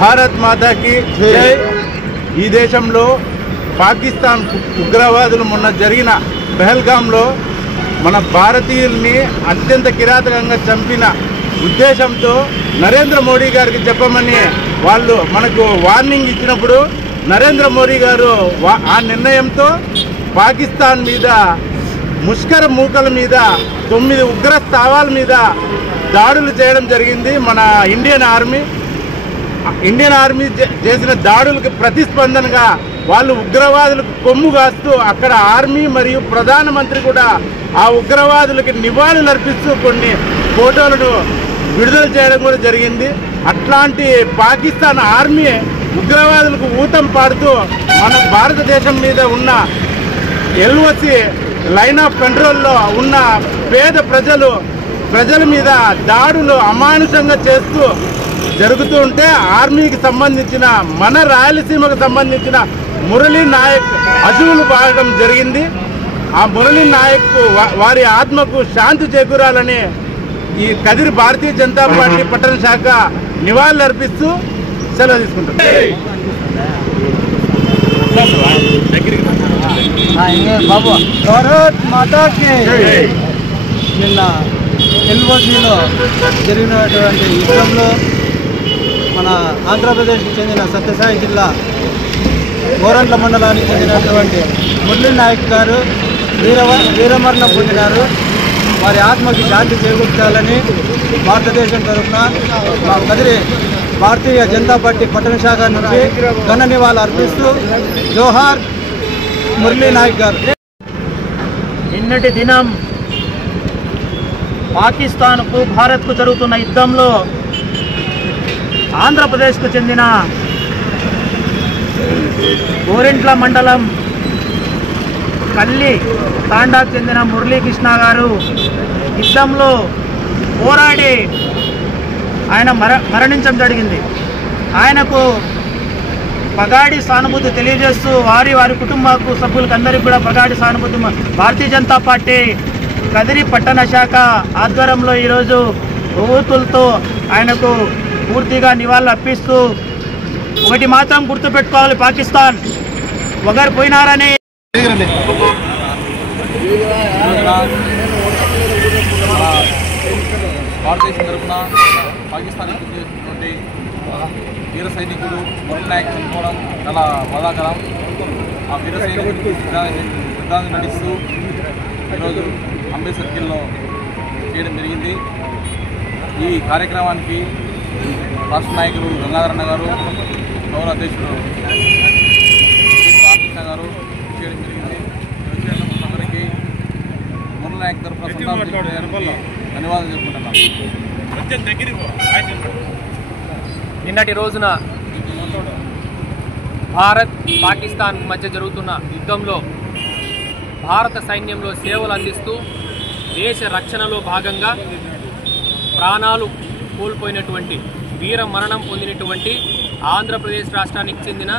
భారత్ మాతాకి జై. ఈ దేశంలో పాకిస్తాన్ ఉగ్రవాదులు మొన్న జరిగిన పెహల్గాంలో మన భారతీయుల్ని అత్యంత కిరాతకంగా చంపిన ఉద్దేశంతో నరేంద్ర మోడీ గారికి చెప్పమని వాళ్ళు మనకు వార్నింగ్ ఇచ్చినప్పుడు నరేంద్ర మోడీ గారు ఆ నిర్ణయంతో పాకిస్తాన్ మీద ముష్కర మూకల మీద 9 ఉగ్ర స్థావాల మీద దాడులు చేయడం జరిగింది. మన ఇండియన్ ఆర్మీ చేసిన దాడులకు ప్రతిస్పందనగా వాళ్ళు ఉగ్రవాదులకు కొమ్ము కాస్తూ అక్కడ ఆర్మీ మరియు ప్రధానమంత్రి కూడా ఆ ఉగ్రవాదులకి నివాళులు అర్పిస్తూ కొన్ని ఫోటోలను విడుదల చేయడం కూడా జరిగింది. అట్లాంటి పాకిస్తాన్ ఆర్మీ ఉగ్రవాదులకు ఊతం పాడుతూ మన భారతదేశం మీద ఉన్న LOC లైన్ ఆఫ్ కంట్రోల్లో ఉన్న పేద ప్రజల మీద దాడులు అమానుషంగా చేస్తూ జరుగుతూ ఉంటే ఆర్మీకి సంబంధించిన మన రాయలసీమకు సంబంధించిన మురళీ నాయక్ అశువులు బాగడం జరిగింది. ఆ మురళీ నాయక్ వారి ఆత్మకు శాంతి చేకూరాలని ఈ కదిరి భారతీయ జనతా పార్టీ పట్టణ శాఖ నివాళులు అర్పిస్తూ సెలవు తీసుకుంటాం. భారత్ మాతాకి నిన్న LOCలో జరిగినటువంటి యుద్ధంలో మన ఆంధ్రప్రదేశ్కి చెందిన సత్యసాయి జిల్లా గోరంట్ల మండలానికి చెందినటువంటి మురళీ నాయక్ గారు వీరమరణం పొందినారు. వారి ఆత్మకి శాంతి చేకూర్చాలని భారతదేశం తరఫున మా కదిరి భారతీయ జనతా పార్టీ పట్టణ శాఖ నుంచి ఘన నివాళులు అర్పిస్తూ జోహార్ మురళీ నాయక్ గారు. నిన్నటి దినం పాకిస్తాన్కు భారత్కు జరుగుతున్న యుద్ధంలో ఆంధ్రప్రదేశ్కు చెందిన గోరెంట్ల మండలం కల్లి తాండాకు చెందిన మురళీకృష్ణ గారు యుద్ధంలో పోరాడి ఆయన మరణించడం జరిగింది. ఆయనకు పగాడి సానుభూతి తెలియజేస్తూ వారి కుటుంబ సభ్యులకు అందరికీ కూడా పగాడి సానుభూతి భారతీయ జనతా పార్టీ కదిరి పట్టణ శాఖ ఆధ్వర్యంలో ఈరోజు ఊతులతో ఆయనకు పూర్తిగా నివాళులు అర్పిస్తూ ఒకటి మాత్రం గుర్తుపెట్టుకోవాలి, పాకిస్తాన్ ఒకరు పోయినారని భారతదేశం తరఫున పాకిస్తాన్ చేసినటువంటి వీర సైనికుడు మురళీ నాయక్ చనిపోవడం చాలా బాధాకరం. ఆ వీర సైనికుడికి శ్రద్ధాంజలి నటిస్తూ ఈరోజు అంబేద్కర్ సర్కిల్లో చేయడం జరిగింది. ఈ కార్యక్రమానికి రాష్ట్ర నాయకులు గంగాధరన్న గారు, గౌరవ అధ్యక్షుడు రామకృష్ణ గారు చేయడం జరిగింది. అందరికీ మురళీ నాయక్ తరఫున ధన్యవాదాలు చెప్పుకుంటున్నాను. నిన్నటి రోజున భారత్ పాకిస్తాన్ మధ్య జరుగుతున్న యుద్ధంలో భారత సైన్యంలో సేవలు అందిస్తూ దేశ రక్షణలో భాగంగా ప్రాణాలు కోల్పోయినటువంటి వీర మరణం పొందినటువంటి ఆంధ్రప్రదేశ్ రాష్ట్రానికి చెందిన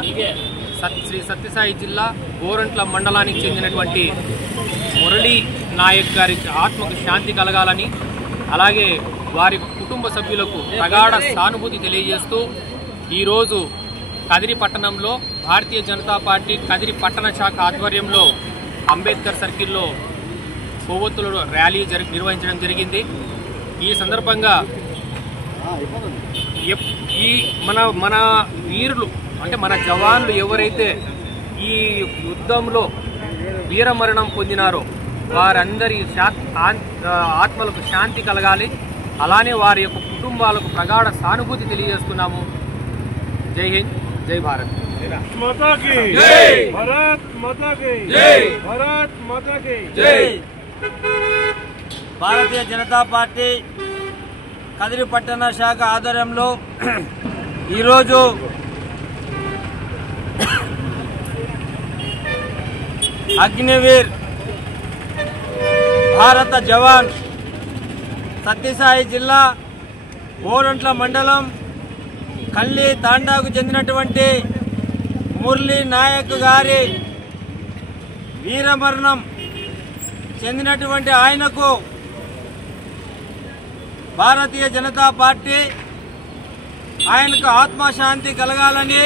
శ్రీ సత్యసాయి జిల్లా గోరంట్ల మండలానికి చెందినటువంటి మురళీ నాయక్ గారి ఆత్మకు శాంతి కలగాలని, అలాగే వారి కుటుంబ సభ్యులకు ప్రగాఢ సానుభూతి తెలియజేస్తూ ఈరోజు కదిరి పట్టణంలో భారతీయ జనతా పార్టీ కదిరి పట్టణ శాఖ ఆధ్వర్యంలో అంబేద్కర్ సర్కిల్లో కొవ్వొత్తుల ర్యాలీ నిర్వహించడం జరిగింది. ఈ సందర్భంగా ఈ మన వీరులు అంటే మన జవాన్లు ఎవరైతే ఈ యుద్ధంలో వీరమరణం పొందినారో వారందరి ఆత్మలకు శాంతి కలగాలి. అలానే వారి యొక్క కుటుంబాలకు ప్రగాఢ సానుభూతి తెలియజేస్తున్నాము. జై హింద్, జై భారత్. భారతీయ జనతా పార్టీ కదిరి పట్టణ శాఖ ఆధ్వర్యంలో ఈరోజు అగ్నివీర్ భారత జవాన్ సత్యసాయి జిల్లా ఓరంట్ల మండలం కల్లి తాండాకు చెందినటువంటి మురళీ నాయక్ గారి వీరమరణం చెందినటువంటి ఆయనకు భారతీయ జనతా పార్టీ ఆయనకు ఆత్మశాంతి కలగాలని,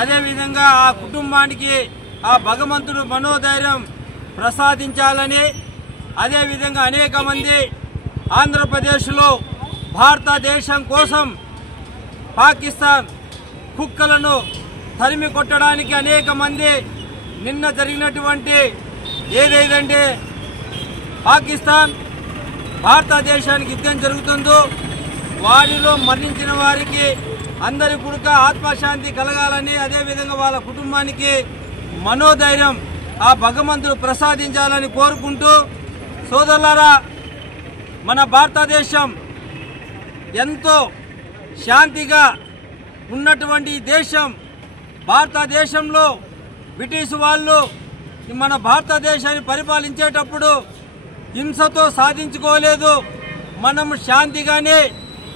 అదేవిధంగా ఆ కుటుంబానికి ఆ భగవంతుడు మనోధైర్యం ప్రసాదించాలని, అదేవిధంగా అనేక మంది ఆంధ్రప్రదేశ్లో భారతదేశం కోసం పాకిస్తాన్ కుక్కలను తరిమి కొట్టడానికి అనేక మంది నిన్న జరిగినటువంటి ఏదైతే పాకిస్తాన్ భారతదేశానికి యుద్ధం జరుగుతుందో వారిలో మరణించిన వారికి అందరి కూడా ఆత్మశాంతి కలగాలని, అదేవిధంగా వాళ్ళ కుటుంబానికి మనోధైర్యం ఆ భగవంతుడు ప్రసాదించాలని కోరుకుంటూ, సోదరులారా, మన భారతదేశం ఎంతో శాంతిగా ఉన్నటువంటి దేశం. భారతదేశంలో బ్రిటిష్ వాళ్ళు మన భారతదేశాన్ని పరిపాలించేటప్పుడు హింసతో సాధించుకోలేదు. మనం శాంతిగానే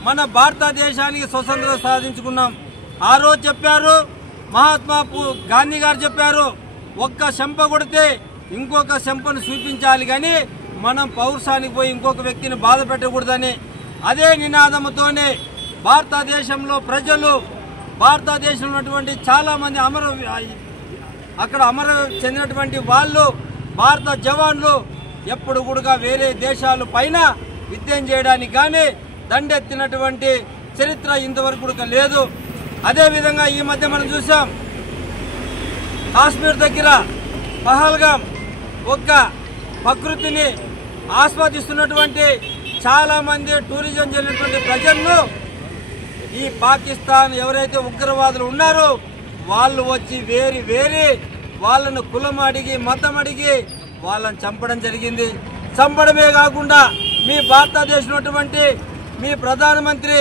మన భారతదేశానికి స్వతంత్రం సాధించుకున్నాం. ఆ రోజు చెప్పారు, మహాత్మా గాంధీ గారు చెప్పారు, ఒక్క చెంప కొడితే ఇంకొక చెంపను చూపించాలి కానీ మనం పౌరుషానికి పోయి ఇంకొక వ్యక్తిని బాధ పెట్టకూడదని అదే నినాదంతోనే భారతదేశంలో ప్రజలు, భారతదేశంలో ఉన్నటువంటి చాలా మంది అక్కడ అమర చెందినటువంటి వాళ్ళు, భారత జవాన్లు ఎప్పుడు కూడా వేరే దేశాల పైన యుద్ధం చేయడానికి కానీ దండెత్తినటువంటి చరిత్ర ఇంతవరకు కూడా లేదు. అదేవిధంగా ఈ మధ్య మనం చూసాం, కాశ్మీర్ దగ్గర పహల్గామ్ ఒక్క ప్రకృతిని ఆస్వాదిస్తున్నటువంటి చాలా మంది టూరిజం జరిగినటువంటి ప్రజలను ఈ పాకిస్తాన్ ఎవరైతే ఉగ్రవాదులు ఉన్నారో వాళ్ళు వచ్చి వేరి వాళ్ళను కులం అడిగి మతం అడిగి వాళ్ళని చంపడం జరిగింది. చంపడమే కాకుండా మీ భారతదేశంలో మీ ప్రధానమంత్రి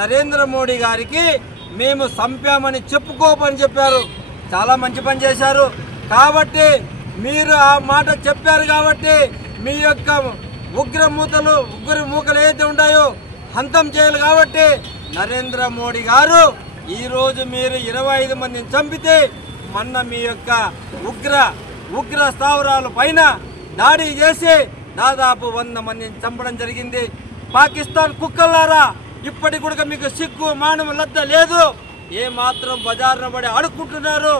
నరేంద్ర మోడీ గారికి మేము చంపామని చెప్పుకోమని చెప్పారు. చాలా మంచి పని చేశారు. కాబట్టి మీరు ఆ మాట చెప్పారు కాబట్టి మీ యొక్క ఉగ్ర మూకలు ఏదైతే ఉన్నాయో హంతం చేయాలి. కాబట్టి నరేంద్ర మోడీ గారు ఈరోజు మీరు 25 మందిని చంపితే మొన్న మీ యొక్క ఉగ్ర స్థావరాల పైన దాడి చేసి దాదాపు 100 మందిని చంపడం జరిగింది. పాకిస్తాన్ కుక్కలారా, ఇప్పటికి కూడా మీకు సిగ్గు మానవ లద్ద లేదు. ఏ మాత్రం బజార్న పడి అడుక్కుంటున్నారు.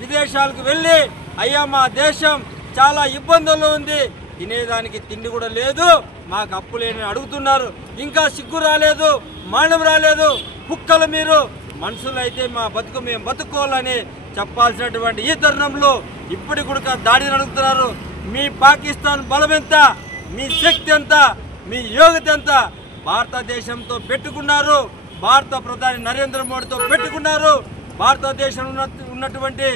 విదేశాలకు వెళ్ళి అయ్యా మా దేశం చాలా ఇబ్బందుల్లో ఉంది, తినేదానికి తిండి కూడా లేదు, మాకు అప్పు లేని అడుగుతున్నారు. ఇంకా సిగ్గు రాలేదు, మానవం రాలేదు. కుక్కలు మీరు, మనుషులైతే మా బతుకు మేము బతుకోవాలని చెప్పాల్సినటువంటి ఈ తరుణంలో ఇప్పటికి కూడా దాడిని అడుగుతున్నారు. మీ పాకిస్తాన్ బలం ఎంత, మీ శక్తి ఎంత, మీ యోగ్యత ఎంత భారతదేశంతో పెట్టుకున్నారు. భారత ప్రధాని నరేంద్ర మోడీతో పెట్టుకున్నారు. భారతదేశంలో ఉన్నటువంటి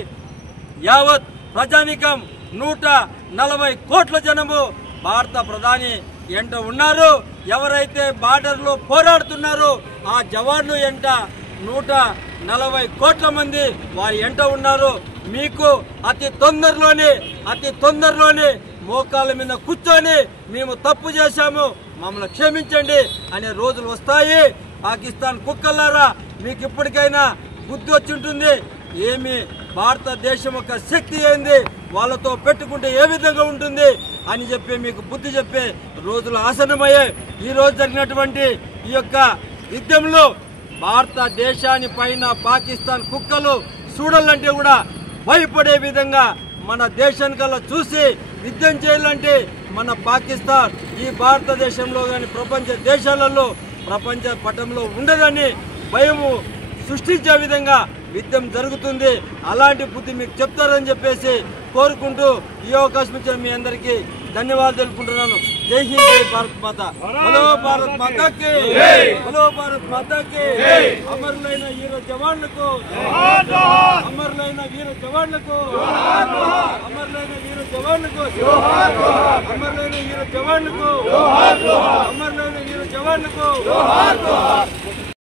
యావత్ ప్రజానీకం 140 కోట్ల జనము భారత ప్రధాని ఎంట ఉన్నారు. ఎవరైతే బార్డర్లో పోరాడుతున్నారో ఆ జవాన్లు ఎంట 140 కోట్ల మంది వారి ఎంట ఉన్నారు. మీకు అతి తొందరలోనే మోకాళ్ళ మీద కూర్చొని మేము తప్పు చేశాము, మమ్మల్ని క్షమించండి అనే రోజులు వస్తాయి. పాకిస్తాన్ కుక్కలారా, మీకు ఇప్పటికైనా బుద్ధి వచ్చి ఉంటుంది. ఏమి భారతదేశం యొక్క శక్తి ఏంది, వాళ్ళతో పెట్టుకుంటే ఏ విధంగా ఉంటుంది అని చెప్పి మీకు బుద్ధి చెప్పే రోజులు ఆసన్నమయ్యాయి. ఈ రోజు జరిగినటువంటి ఈ యొక్క యుద్ధంలో భారతదేశాన్ని పైన పాకిస్తాన్ కుక్కలు చూడాలంటే కూడా భయపడే విధంగా మన దేశానికల్లా చూసి యుద్ధం చేయాలంటే మన పాకిస్తాన్ ఈ భారతదేశంలో కానీ ప్రపంచ దేశాలలో ప్రపంచ పటంలో ఉండదని భయము సృష్టించే విధంగా యుద్ధం జరుగుతుంది. అలాంటి బుద్ధి మీకు చెప్తారని చెప్పేసి కోరుకుంటూ ఈ అవకాశం ఇచ్చిన మీ అందరికీ ధన్యవాదాలు తెలుపుకుంటున్నాను. జై హింద్, జై భారత్ మాత. హలో భారత్ మాతాకి, హలో భారత్ మాతాకి. అమరులైన వీర జవాన్లకు, అమరులైన వీర జవాన్లకు, అమరులైన వీర జవాన్లకు, అమరులైన వీర జవాన్లకు, అమరులైన వీర జవాన్లకు.